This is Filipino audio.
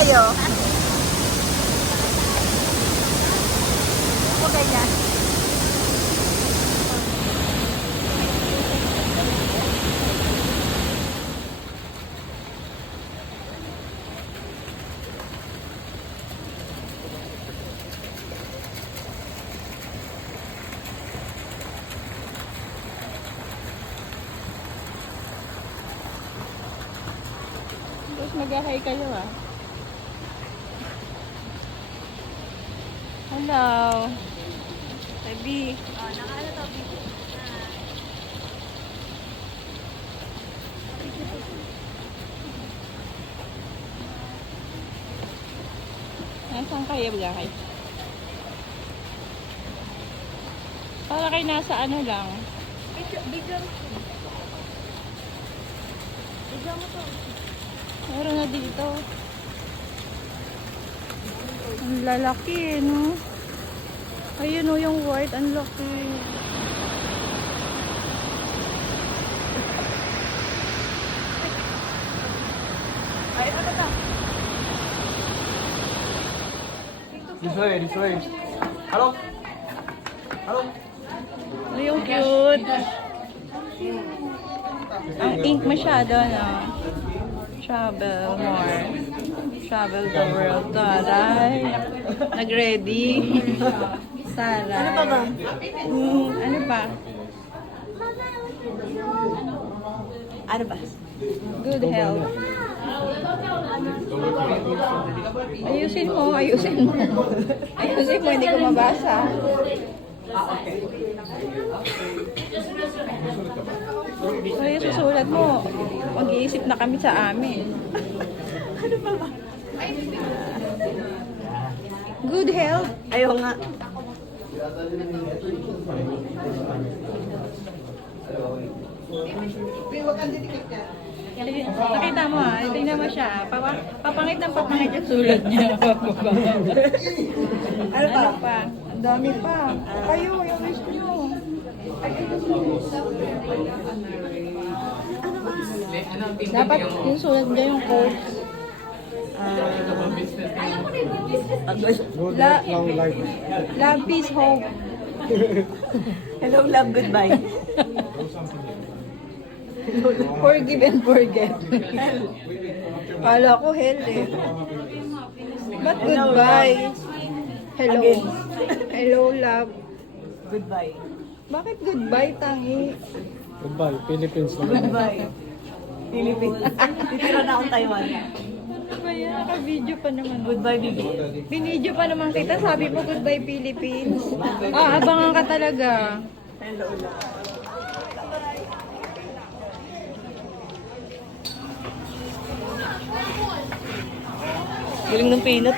tayo. Okay niya. Tapos mag-hi kayo ah. Hello. Tabi. Oh, nakaano to, baby. Nasaan kayo mag-hi? Para kayo nasa ano lang. Video mo to. Meron na dito. Ang lalaki, no? Ayun, oh, yung white. Ang laki. Ay, ano ba? This way. Hello? Hello? Oh, yung cute. Ang ink masyado, no? Travel more. Travel the world. Taray. Nag-ready. Taray. Ano pa ba? Ano pa? Ano ba? Good health. Ayusin mo. Ayusin mo, hindi ko mabasa. So, yung susulat mo, mag-iisip na kami sa amin. Ano pa ba? Good health. Ayaw nga. Nakita mo ah, tingnan mo siya. Papangit ng papangit yung sulat niya. Ano pa? Ano pa? Ang dami pa. Kayo, yung wish nyo. Dapat yung sulat niya yung quotes. Love, peace, hope. Hello, love, goodbye. Forgive and forget. Kala ko hell eh. But goodbye. Hello. Again. Hello, love. Goodbye. Bakit goodbye, tangi? Goodbye, Philippines naman. Goodbye. Philippines. Titira na akong Taiwan. Ano ba yan? Naka-video pa naman. Goodbye, baby. Binidyo pa naman kita. Sabi mo goodbye, Philippines. Abangan ka talaga. Hello, love. Galing ng peanut.